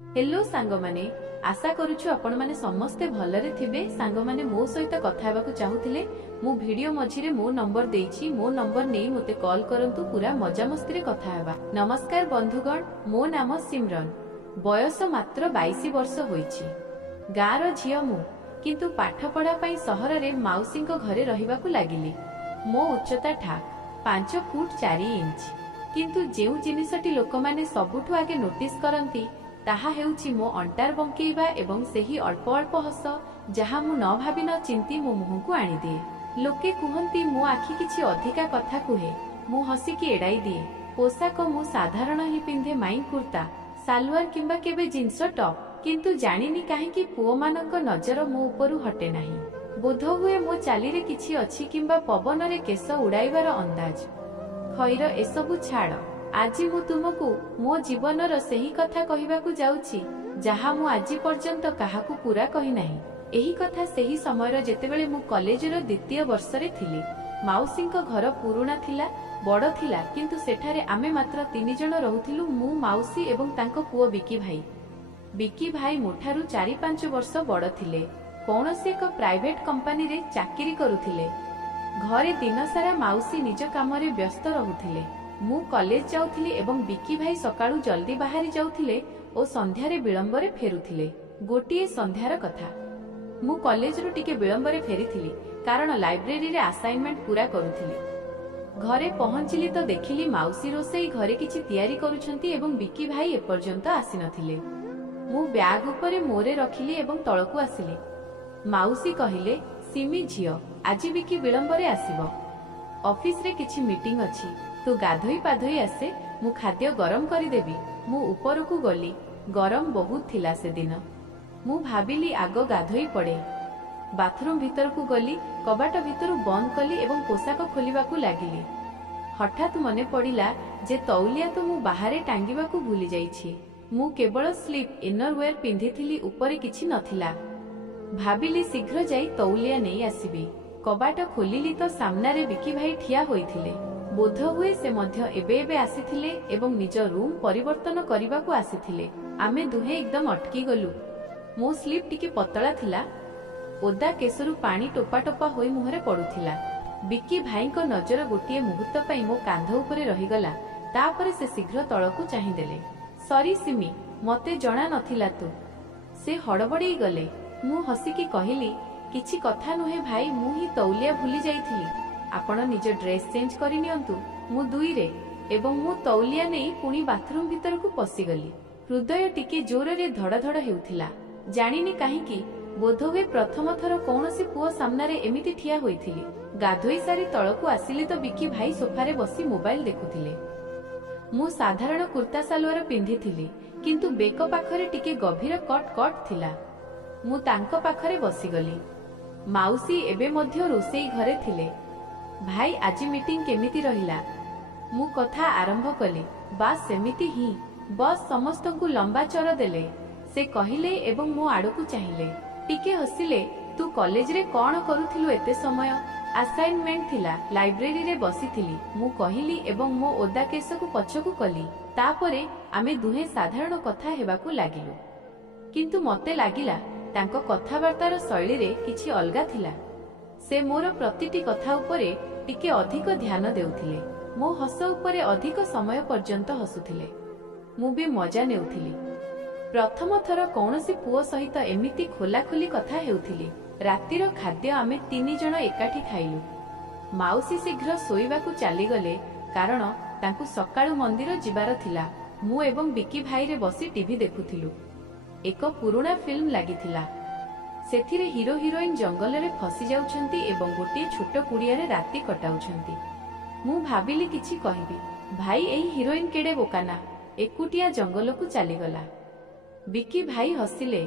Hello सांग माने आशा करूछु आपण माने समस्ते भलरे थिबे। सांग माने मो सहित कथा हेबाकु चाहुथिले मु वीडियो मझिरे मो नंबर देइछि, मो नंबर नेई मते कॉल करंतु, पूरा मजा मस्ती रे कथा हेबा। नमस्कार बंधुगण, मो नाम सिमरन, बयस मात्र 22 वर्ष होईछि। गाँर झियो मु, किंतु पाठ पढ़ा पई सहर रे माउसी को घरे रहिबाकु लागिली। मो उच्चता ठाक 5 फुट 4 इंच, किंतु जेउ जिनिसटी लोक माने सबुठु आगे नोटिस करंती ताहा हेउछि मो अंटार बंकेइबा एवं सेही अल्प अल्प हस जहा मु न भाबी न चिंती मो मुह को आनी दिए। लोके कुहंती मो आखि किछि अधिका कथा कुहे, मु हसिकी एड़ाई दिए। पोशाक मु साधारण ही पिंधे, माई कुर्ता सालवार किंबा केबे जींस टॉप, किंतु जानिनी काहेकि पुओ मानक नजर मो उपरु हटे नाही। बोध हुए मो चालीरे किछि अछि किंबा पवन रे केस उड़ाइबार अंदाज। खैर एसबु छाड़, आजि मु तुमको मो जीवनर सही कथा कहिबाकु जाउछि जहा मु आजि पर्यंत काहाकु पूरा कहि नाही। एही कथा सही समयर जेतेबेले मु कॉलेजर द्वितीय वर्ष रे थिली। माउसींक घर पुरुणा थिला, बड़ थिला, किंतु सेठारे आमे मात्र 3 जण रहुथिलु, मु माउसी एवं तांको पुओ बिकी भाई। बिकी भाई मोठारु 4-5 वर्ष बड़ थिले, कौनसी एक प्राइवेट कंपनी रे चाकरी करुथिले। घरे दिन सारा माउसी निज काम रे व्यस्त रहुथिले। मु कॉलेज जाउथिली एवं बिकी भाई सकाळु जल्दी बाहरी जाउथिले ओ संध्यारे विलंबरे फेरुथिले। गोटिए संध्यार कथा, मु कॉलेज रु टिके विलंबरे फेरिथिली कारण लाइब्रेरी रे असाइनमेंट पूरा करुथिली। घरे पहुंचिली तो देखिली माउसी रोसेई घरे किछि तयारी करूछंती एवं बिकी भाई एपर्यंत आसी नथिले। मु बैग उपरे मोरे रखिली एवं तळकु आसिली। माउसी कहिले, सिमी झियो आज बिकी विलंबरे आसीबो, ऑफिस रे किछि मीटिंग अछि, तू गाधोई पाधोई आसे, मु खाद्य गरम करी देबी। मु ऊपर को गली, गरम बहुत थिला से दिन। मु भाबिली आग गाधोई पड़े। बाथरूम भीतर को गली, कबाट भीतर बंद कली एवं पोशाक खोलिबाकू लागिली। हठात मने पड़िला जे तौलिया तो मु बाहरे टांगिबाकू भूली जाइछि। मु केवल स्लीप इनरवेयर पिंधिथिली, उपरे किछि नथिला। भाबिली शीघ्र जाई तौलिया नहीं आसीबी। कबाट खोलिली तो सामनारे बिकी भाई ठिया होइथिले। बोध हुए से मध्य एबे एबे आसीथिले एवं निज रूम परिवर्तन करबाकू आसीथिले। आमे दुहे एकदम अटकी गलु। मो स्लीप टिके पतला थिला, ओदा केसरु पानी टोपा टोपा होई मुहरे पडुथिला। बिकी भाई को नजर गोटिए मुहूर्त पई मो कांध उपरे रहिगला, तापरे से शीघ्र तळकू चाहिदेले। सॉरी सिमी, मते जणा नथिला तू। से हड़बड़ी गले। मु हसिकी कहिली, किछि कथा नुहे भाई, मु ही तौलिया भूली जाइथिली। आपण निज ड्रेस चेंज करि नियंतु। मु दुईरे एवं मु तौलिया नहीं पुणी बाथरूम भीतर को पशिगली। हृदय टिके जोर रे धड़ धड़ हेउथिला। जानिनी काहीकि, बोधहुए प्रथम थर कौनसी पुओ सामना रे एमिति ठिया होइथिली। गाधोई सारी तळकू आसिली तो बिकी भाई सोफारे बसी मोबाइल देखुथिले। मु साधारण कुर्ता सालवार पिंधिथिली, किंतु बेक पाखरे टिके गभीर कट कट थिला। मु तांको पाखरे बसीगली। माउसी एबे मध्य रोसेई घरे थिले। भाई आज मीटिंग केमिति रहिला? मु कथा आरंभ कली। बास सेमिति ही, बस समस्त को लंबा चर देले, से कहिले एवं मो आड़कू चाहिए। टिके हसिले। तू कॉलेज रे कौन करुथिलु एते समय? असाइनमेंट थिला, लाइब्रेरी रे बसीथिली, मु कहिली एवं मो ओदा केस को पछकू कली। तापरे आमे दुहे साधारण कथा हेबाकू लागिलु, किंतु मते लागिला तांको कथाबार्तार शैली रे किछि अलगा थिला। से मोर प्रतिटी कथा उपरे टिके अधिक ध्यान देउथिले, मो हस उपरे अधिक समय पर्यंत हसुथिले। मु भी मजा नेउथिली। प्रथम थर कौनसी पुओ सहित एमिति खोला खोली कथा हेउथिली। रातिर खाद्य आमे 3 जण एकाठी खाइलु। माउसी शीघ्र सोइबाकू चली गले कारण तांकू सकाळु मंदिर जिबार थिला। मु एवं बिकी भाई रे बसी टीवी देखुथिलु। एक पुराना फिल्म लागिथिला। सेथिरे हिरो हिरोइन जंगल रे फसी जाउछंती एवं गोटे छोट कुड़िया रे राति कटाउछंती। मु भाबिली किछि कहिबी। भाई एही हिरोइन केडे बोकाना, एकुटिया जंगल को चली गला। बिकी भाई हसिले।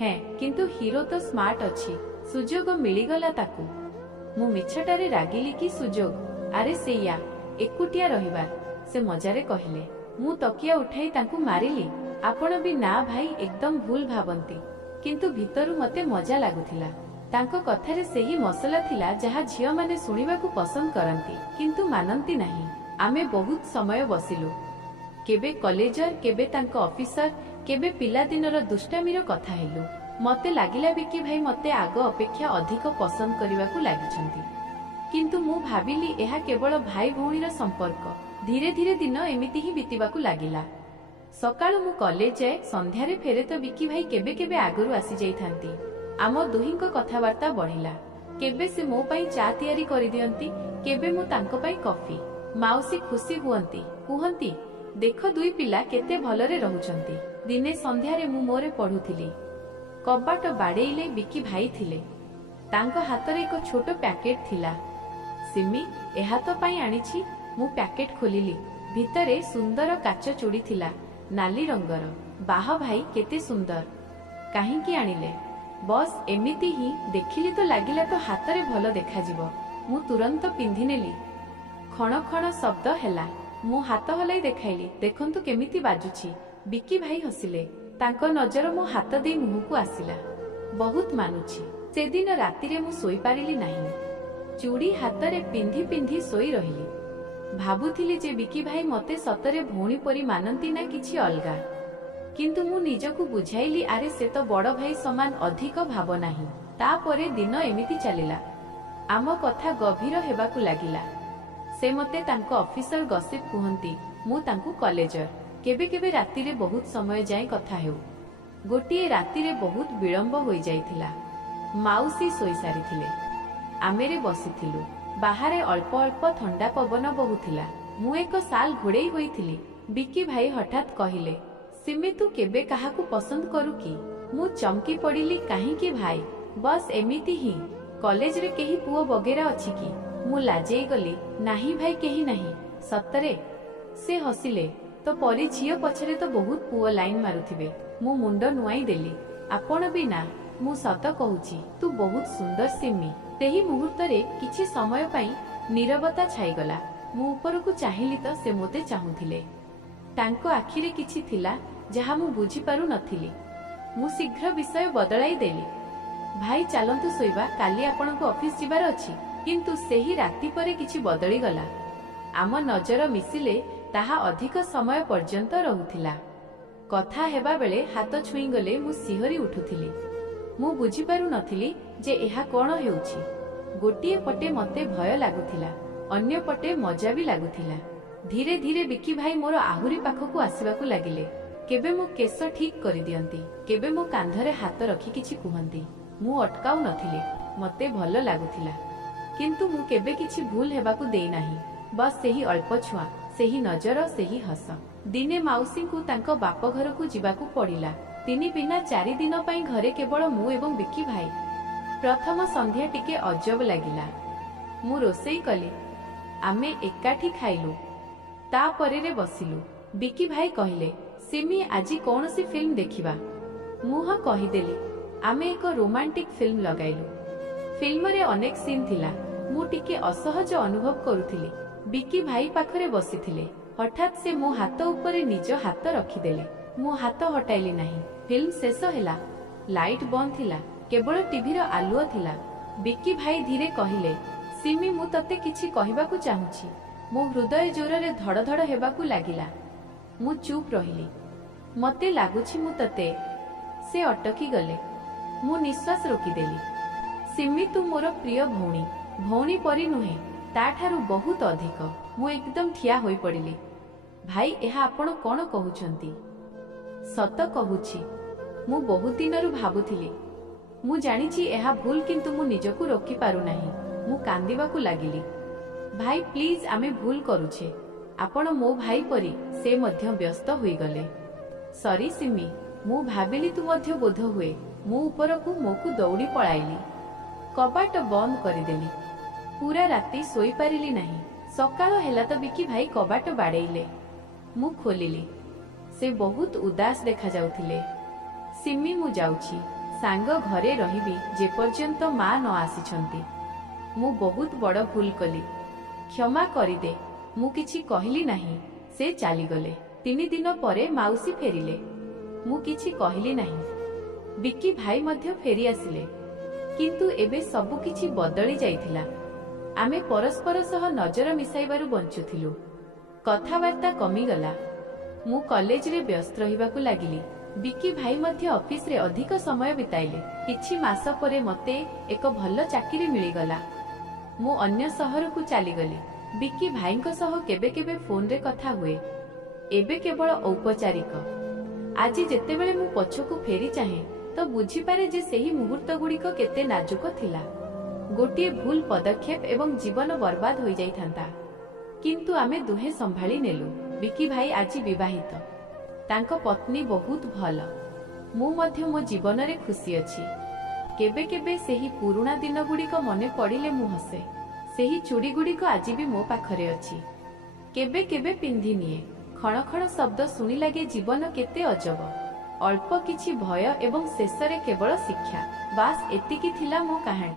हैं, किंतु हिरो तो स्मार्ट अछि, सुजोग मिलिगला ताकू। मु मिछटारे रागिली कि सुजोग? अरे सेया, एकुटिया रहिबार, से मजारे कहिले। मु तकिया उठाई तांकू मारिली। आपण भी ना भाई, एकदम भूल भाबंती, किंतु भितरु मते मजा लागुथिला। तांको कथारे सेही मसला थिला जहा झियो माने सुनिबाकू पसंद करंती, किंतु मानंती नाही। आमे बहुत समय बसिलु। केबे कॉलेजर, केबे तांको ऑफिसर, केबे पिलादिनर दुष्टामीर कथा हेलु मते लागिला बिकी भाई मते आग अपेक्षा अधिक पसंद करने लगी किंतु मु भाविली एहा केवल भाई भौणीर संपर्क धीरे धीरे दिन एमिति ही बीतवाकू लागिला। सकाळु मु कॉलेज जाए संध्यारे फेरे तो बिकी भाई केबे केबे आगरु आसी जाइथांती। आम दुहींको कथावार्ता बढ़िला। केबे से मो पई चा तयारी करि दियंती, केबे मु तांको पई कॉफी। माउसी खुशी हुअंती, कुहंती देख दुई पिला केते भलरे रहुचंती। दिने संध्यारे मु मोरे पढुथिली। कबाट बाडेइले बिकी भाई थिले। तांको हातरे एक छोटो पैकेट थिला। सिमी एहा तो पाई आनिछि। मु पैकेट खोलिली। भितरे सुंदर काच चूड़ी थिला, नाली रंगर। बाह भाई केते सुंदर, काहींकी आनिले? बस एमिति ही देखिली तो लागिला तो हातरे भल देखा जिवो। मु तुरंत पिंधि नेली। खण खण शब्द हेला। मु हाथ हलाई देखाइली, देखंतु केमिति बाजुछि। बिकी भाई हसिले। तांको नजर मो हाथ दे मुह को आसिला। बहुत मानुछि। से दिन रातिरे मु सोई पारिली नाही। चूड़ी हातरे पिंधि पिंधि सोई रहिली। भाबुथिली जे बिकी भाई मते सतरे भौणी परी मानंती ना किछि अलगा। किंतु मु निजकु बुझाइली आरे से तो बड़ भाई समान अधिक भाव नाही। तापरे दिन एमिति चलिला। आम कथा गभीर हेबाकू लागिला। से मते तांको ऑफिसर गसिप कुहंती, मु तांको कॉलेजर। केबे केबे रातिरे बहुत समय जाए कथा हेउ। गोटिए रातिरे बहुत विलंब होई जाइथिला। माउसी सोई सारिथिले। आमेरे बसिथिलु। बाहारे अल्प अल्प ठंडा पवन बहुथिला। मु एक साल घोड़ेई होइथिली। बिकी भाई हठात कहिले, सिमी तू केबे काहाकू पसंद करू की? मु चमकी पड़िली। काहींकी भाई? बस एमिति ही। कॉलेज रे केही पुओ बगेरा अछि की? मु लाजेई गली। नाही भाई केही नाही। सतरे? से हसिले। तो परी झियो पछरे तो बहुत पुओ लाइन मारुथिबे। मु मुंड नुआई देली। आपण भी ना। मु सत कहूची, तू बहुत सुंदर सिमी। तेही मुहूर्त रे किछि समय पई नीरवता छाईगला। मु ऊपरकू चाहिली तो से मोते चाहुथिले। तांको आखिरे किछि थिला जहा मु बुझी पारु नथिली। मु शीघ्र विषय बदलाई देली। भाई चलंतु सोइबा, काली आपनको ऑफिस जिबार अछि। किंतु सेही राति परे किछि बदली गला। आम नजर मिसिले ताहा अधिक समय पर्यंत रहुथिला। कथा हेबा बेले हाथ छुई गले मु सिहरी उठुथिली। मु बुझी पारु नथिली जे एहा कोन हेउछि। गोटिए पटे मते भय लागुथिला, अन्य पटे मजा भी लागुथिला। धीरे धीरे बिकी भाई मोर आहुरी पाखकू आसिबाकू लागिले। केबे मु केस ठीक करि दियंती, केबे मो कांधरे हाथ रखी किछि कुहंती। मु अटकाउ नथिली। मते भल लागुथिला। किंतु मु केबे किछि भूल हेबाकू देई नाही। बस सेही अल्प छुआ, सेही नजर, सेही हस। दिने माउसी को तांको बाप घर को जिबाकू पड़िला। तिनी बिना 4 दिन पई घरे केवल मु एवं बिकी भाई। प्रथम संध्या टिके अजब लागिला। मु रोसेई कली। आमे एकाठी खाइलु। ता परे रे बसिलु। बिकी भाई कहिले, सिमी आजी कौन सी फिल्म देखिबा? मुह कहिदेली। आमे एक रोमांटिक फिल्म लगाइलु। फिल्म रे अनेक सीन थिला। मु टिके असहज अनुभव करुथिली। बिकी भाई पाखरे बसिथिले। हठात से मो हाथ ऊपर निज हाथ रखिदेले। मु हाथ हटाइली नाही। फिल्म शेष हेला। लाइट बंद थिला। केवल टीवीर आलुओ थिला। बिकी भाई धीरे कहिले, सिमी मु तते किछि कहिबाकू चाहुछि। मो हृदय जोररे धड़ धड़ हेबाकू लागिला। मु चुप रहिली। मते लागुछि मु तते। से अटकी गले। मु निश्वास रोकिदेली। सिमी तू मोर प्रिय भौणी। भौणी परी नुहे, ताठारु बहुत अधिक। मु एकदम ठिया होई पड़िली। भाई एहा आपण कोन कहउछंती? सत कहूछि। मु बहुत दिनरु भाबुथिली। मु जानिछि एहा भूल, किंतु मु निजकू रोकी पारु नाही। मु कांदिबाकू लागिली। भाई प्लीज आमे भूल करूछे। आपण मो भाई परी। से मध्य व्यस्त होई गले। सॉरी सिमी, मु भाबिली तू मध्य बोध हुए। मु ऊपरकू मोकू दौड़ी पळाइली। कबाट बंद करिदेली। पूरा राति सोई पारिली नाही। सकाळ हेला तो बिकी भाई कबाट बाडेइले। मु खोलिली। से बहुत उदास देखा जाउथिले। सिमी मु जाउछि। सांग घरे रहिबी जे पर्यंत मा न आसीछंती। मु बहुत बड़ भूल कली। क्षमा करिदे। मु किछि कहिली नाही। से चाली गले। 3 दिन परे माउसी फेरिले। मु किछि कहिली नाही। बिकी भाई मध्य फेरी आसिले। किंतु एबे सबु किछि बदली जाइथिला। आमे परस्पर सह नजर मिसाइबारु बंचुथिलु। कथावार्ता कमी गला। मु कॉलेज रे व्यस्त रहिबाकू लागिली। ବିକି ଭାଇ ମଧ୍ୟ ଅଫିସରେ ଅଧିକ ସମୟ ବିତାଇଲେ। କିଛି ମାସ ପରେ ମତେ ଏକ ଭଲ ଚାକିରି ମିଳିଗଲା। ମୁଁ ଅନ୍ୟ ସହରକୁ ଚାଲିଗଲି। ବିକି ଭାଇଙ୍କ ସହ କେବେ କେବେ ଫୋନରେ କଥା ହୁଏ, ଏବେ କେବଳ ଔପଚାରିକ। ଆଜି ଯେତେବେଳେ ମୁଁ ପଛକୁ ଫେରି ଚାହେଁ ତ ବୁଝିପାରେ ଯେ ସେହି ମୁହୂର୍ତ୍ତ ଗୁଡ଼ିକ କେତେ ନାଜୁକ ଥିଲା। ଗୋଟିଏ ଭୁଲ ପଦକ୍ଷେପ ଏବଂ ଜୀବନ ବର୍ବାଦ ହୋଇଯାଇଥାନ୍ତା, କିନ୍ତୁ ଆମେ ଦୁହେଁ ସମ୍ଭାଳି ନେଲୁ। ବିକି ଭାଇ ଆଜି ବିବାହିତ, ତାଙ୍କ ପତ୍ନୀ ବହୁତ ଭଲ। ମୁଁ ମଧ୍ୟ ମୋ ଜୀବନରେ ଖୁସି ଅଛି। କେବେ କେବେ ସେହି ପୁରୁଣା ଦିନଗୁଡ଼ିକ ମନେ ପଡ଼ିଲେ ମୁଁ ହସେ। ସେହି ଚୁଡ଼ିଗୁଡ଼ିକ ଆଜି ବି ମୋ ପାଖରେ ଅଛି। କେବେ କେବେ ପିନ୍ଧିନିଏ। ଖଣ ଖଣ ଶବ୍ଦ ଶୁଣି ଲାଗେ ଜୀବନ କେତେ ଅଜବ। ଅଳ୍ପ କିଛି ଭୟ ଏବଂ ଶେଷରେ କେବଳ ଶିକ୍ଷା। ବାସ୍ ଏତିକି ଥିଲା ମୋ କାହାଣୀ।